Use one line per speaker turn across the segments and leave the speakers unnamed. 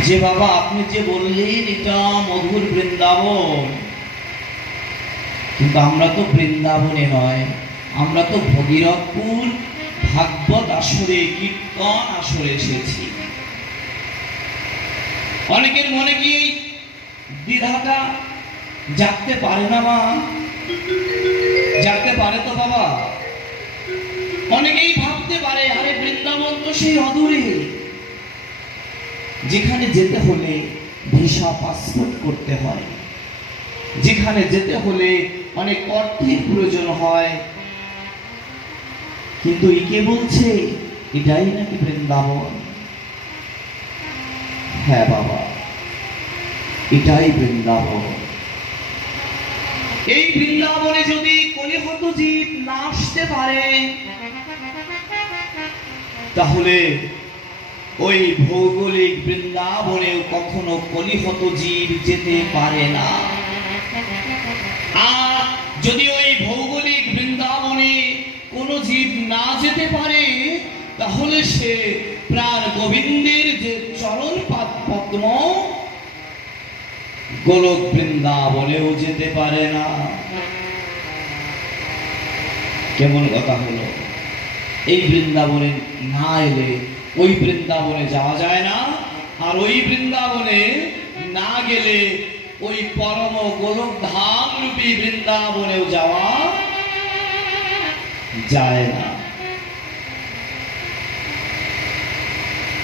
যে বাবা, আপনি যে বললেন এটা মধুর বৃন্দাবন। কিন্তু আমরা তো বৃন্দাবনে নয়, আমরা তো ভগীরথপুর ভাগবত আসরে, কীর্তন আসরে এসেছি। অনেকের মনে কি দ্বিধাটা জাগতে পারে না মা? জাগতে পারে তো বাবা। অনেকেই ভাবতে পারে, আরে বৃন্দাবন তো সেই অদূরে। যেখানে যেতে হলে ভিসা পাসপোর্ট করতে হয়। যেখানে যেতে হলে অনেক অর্থের প্রয়োজন হয়। কিন্তু ইকে বলছে, এটাই নাকি বৃন্দাবন? হ্যাঁ বাবা, এটাই বৃন্দাবন। এই বৃন্দাবনে যদি কলিহত জীব না আসতে পারে, তাহলে ওই ভৌগোলিক বৃন্দাবনেও কখনো কলিহত জীব যেতে পারে না। আর যদি ওই ভৌগোলিক বৃন্দাবনে কোনো জীব না যেতে পারে, তাহলে সে প্রাণ গোবিন্দের যে চরণ পাদ- পদ্ম, গোলক বৃন্দাবনেও যেতে পারে না। কেমন কথা হলো? এই বৃন্দাবনে না এলে ওই বৃন্দাবনে যাওয়া যায় না। আর ওই বৃন্দাবনে না গেলে ওই পরম গোলক ধাম রূপী বৃন্দাবনেও যাওয়া যায় না।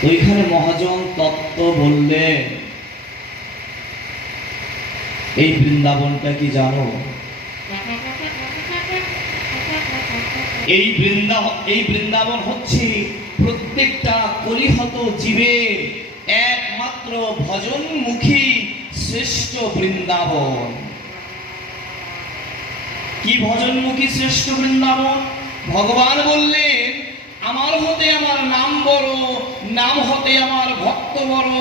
ওইখানে মহাজন তত্ত্ব বললেন, এই বৃন্দাবনটা কি জানো? এই বৃন্দাবন এই বৃন্দাবন হচ্ছে প্রত্যেকটা কলিহত জীবের একমাত্র ভজনমুখী শ্রেষ্ঠ বৃন্দাবন। কি ভজনমুখী শ্রেষ্ঠ বৃন্দাবন? ভগবান বললেন, আমার হতে আমার নাম বড়, নাম হতে আমার ভক্ত বড়,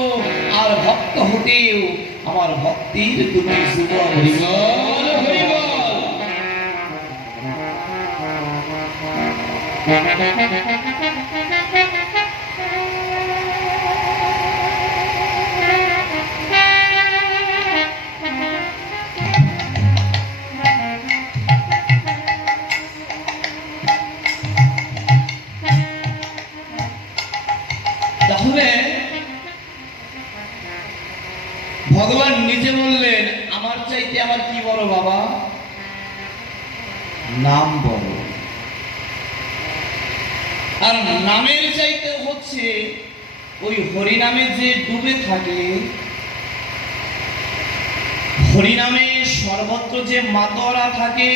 আর ভক্ত হতেও আমার ভক্তির দুটি যুগল হরিবল হরিবল। তাহলে ভগবান নিজে বললেন, আমার চাইতে আমার কি বড় বাবা? নাম বড়। আর নামের চাইতে হচ্ছে, ওই হরিনামে যে ডুবে থাকে, হরিনামে সর্বত্র যে মাতরা থাকে,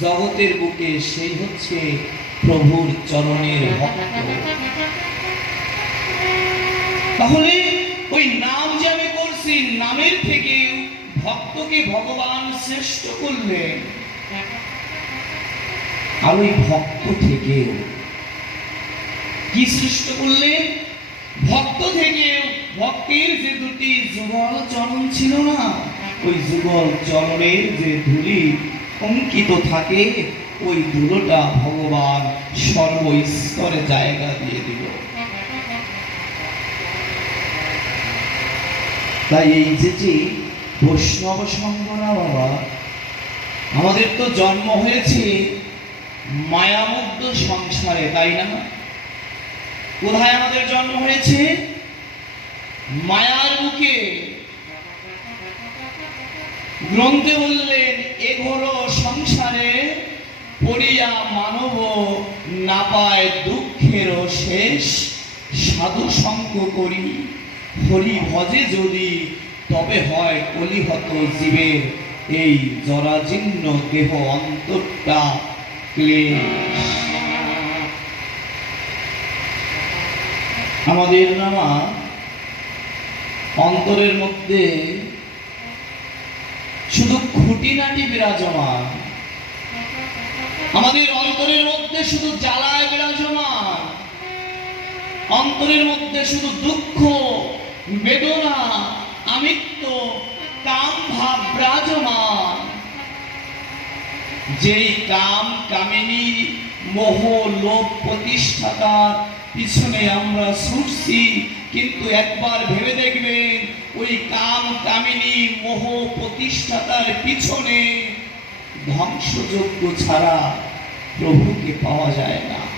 জগতের বুকে সেই হচ্ছে প্রভুর চরণের ভক্ত। তাহলে ওই নাম যে আমি করছি নামের থেকে ভক্তকে ভগবান শ্রেষ্ঠ করলেন। আর ওই ভক্ত থেকে কি সৃষ্ট করলেন? ভক্ত থেকে ভক্তির যে দুটি যুগল চরণ ছিল না, ওই যুগল চরণের যে ধুলি অঙ্কিত থাকে, ওই ধুলোটা ভগবান সর্বস্তরে জায়গা দিয়ে দিল। তাই এই যে যে বৈষ্ণব সঙ্গ না বাবা, আমাদের তো জন্ম হয়েছে মায়ামুগ্ধ সংসারে, তাই না? কোথায় আমাদের জন্ম হয়েছে? মায়ার বুকে। গ্রন্থে বললেন এ সংসারে পড়িয়া মানব না পায় দুঃখের শেষ সাধু সঙ্গ করি। হরি ভজে যদি তবে হয় কলিহত জীবের এই জরাজীর্ণ দেহ অন্তরটা আমাদের নামা অন্তরের মধ্যে শুধু খুঁটিনাটি বিরাজমান। আমাদের অন্তরের মধ্যে শুধু জ্বালায় বিরাজমান। অন্তরের মধ্যে শুধু দুঃখ বেদনা, আমিত্ব, কাম ভাব বিরাজমান। যেই কাম মোহ লোভ প্রতিষ্ঠাতার পিছনে আমরা ছুটছি, কিন্তু একবার ভেবে দেখবেন, ওই কাম কামিনী মোহ প্রতিষ্ঠাতার পিছনে ধ্বংসযজ্ঞ ছাড়া প্রভুকে পাওয়া যায় না।